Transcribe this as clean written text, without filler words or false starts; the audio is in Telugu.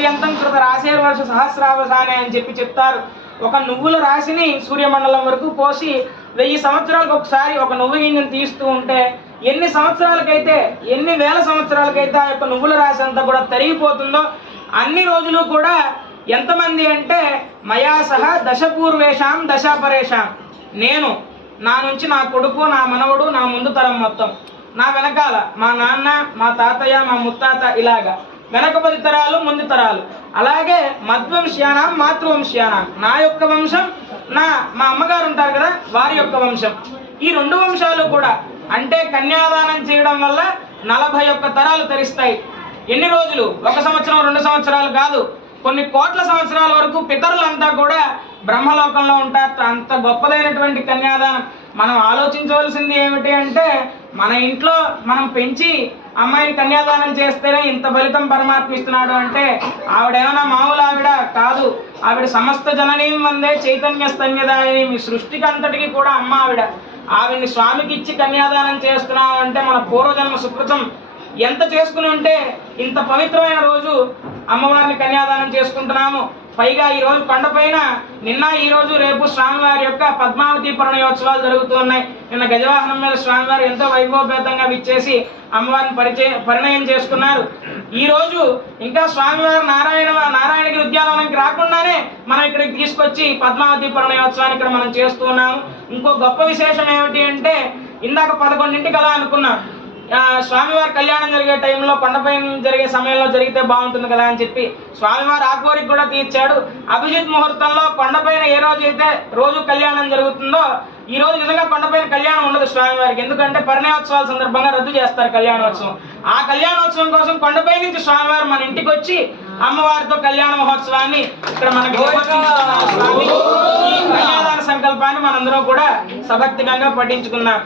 పర్యంతం కృత రాశేర్వర్ష సహస్రావసానే అని చెప్తారు. ఒక నువ్వుల రాశిని సూర్యమండలం వరకు పోసి 1000 సంవత్సరాలకు ఒకసారి ఒక నువ్వు గింజను తీస్తూ ఉంటే ఎన్ని సంవత్సరాలకైతే, ఎన్ని వేల సంవత్సరాలకైతే ఆ యొక్క నువ్వుల రాశి అంతా కూడా తరిగిపోతుందో అన్ని రోజులు కూడా ఎంతమంది అంటే మయా సహ దశపూర్వేషాం దశాపరేషాం, నేను నా నుంచి నా కొడుకు, నా మనవడు, నా ముందు తరం మొత్తం, నా వెనకాల మా నాన్న, మా తాతయ్య, మా ముత్తాత, ఇలాగా వెనక 10 తరాలు ముందు తరాలు, అలాగే మధ్వంశ్యానాం మాతృవంశ్యానాం, నా యొక్క వంశం, మా అమ్మగారు ఉంటారు కదా వారి యొక్క వంశం, ఈ 2 వంశాలు కూడా అంటే కన్యాదానం చేయడం వల్ల 41 తరాలు తరిస్తాయి. ఎన్ని రోజులు? 1 సంవత్సరం 2 సంవత్సరాలు కాదు, కొన్ని కోట్ల సంవత్సరాల వరకు పితరులంతా కూడా బ్రహ్మలోకంలో ఉంటారు. అంత గొప్పదైనటువంటి కన్యాదానం. మనం ఆలోచించవలసింది ఏమిటి అంటే మన ఇంట్లో మనం పెంచి అమ్మాయిని కన్యాదానం చేస్తేనే ఇంత ఫలితం పరమాత్మ ఇస్తున్నాడు అంటే ఆవిడేమైనా మామూలు ఆవిడ కాదు. ఆవిడ సమస్త జననీం వందే చైతన్య స్తన్యదాయిని, మీ సృష్టికి అంతటికి కూడా అమ్మ ఆవిడ. ఆవిడ్ని స్వామికి ఇచ్చి కన్యాదానం చేస్తున్నాం అంటే మన పూర్వజన్మ సుకృతం. ఎంత చేసుకుని ఉంటే ఇంత పవిత్రమైన రోజు అమ్మవారిని కన్యాదానం చేసుకుంటున్నాము. పైగా ఈ రోజు కొండపైన నిన్న, ఈ రోజు, రేపు స్వామివారి యొక్క పద్మావతి పరిణయోత్సవాలు జరుగుతున్నాయి. నిన్న గజవాహనం మీద స్వామివారు ఎంతో వైభవపేతంగా విచ్చేసి అమ్మవారిని పరిణయం చేసుకున్నారు. ఈ రోజు ఇంకా స్వామివారు నారాయణగిరి ఉద్యానవనానికి రాకుండానే మనం ఇక్కడికి తీసుకొచ్చి పద్మావతి పరిణయోత్సవాన్ని ఇక్కడ మనం చేస్తూ ఉన్నాము. ఇంకో గొప్ప విశేషం ఏమిటి అంటే ఇందాక 11ంటికి అలా అనుకున్నాం, స్వామివారి కళ్యాణం జరిగే టైంలో కొండపైన జరిగే సమయంలో జరిగితే బాగుంటుంది కదా అని చెప్పి స్వామివారు ఆ కోరిక కూడా తీర్చాడు. అభిజిత్ ముహూర్తంలో కొండపైన ఏ రోజు అయితే రోజు కళ్యాణం జరుగుతుందో ఈ రోజు నిజంగా కొండపైన కళ్యాణం ఉండదు స్వామివారికి, ఎందుకంటే పరిణయోత్సవాల సందర్భంగా రద్దు చేస్తారు కళ్యాణోత్సవం. ఆ కళ్యాణోత్సవం కోసం కొండపై నుంచి స్వామివారు మన ఇంటికి వచ్చి అమ్మవారితో కళ్యాణ మహోత్సవాన్ని ఇక్కడ మనకి ఈ కళ్యాణ సంకల్పాన్ని మనందరం కూడా సభక్తికంగా పఠించుకున్నాం.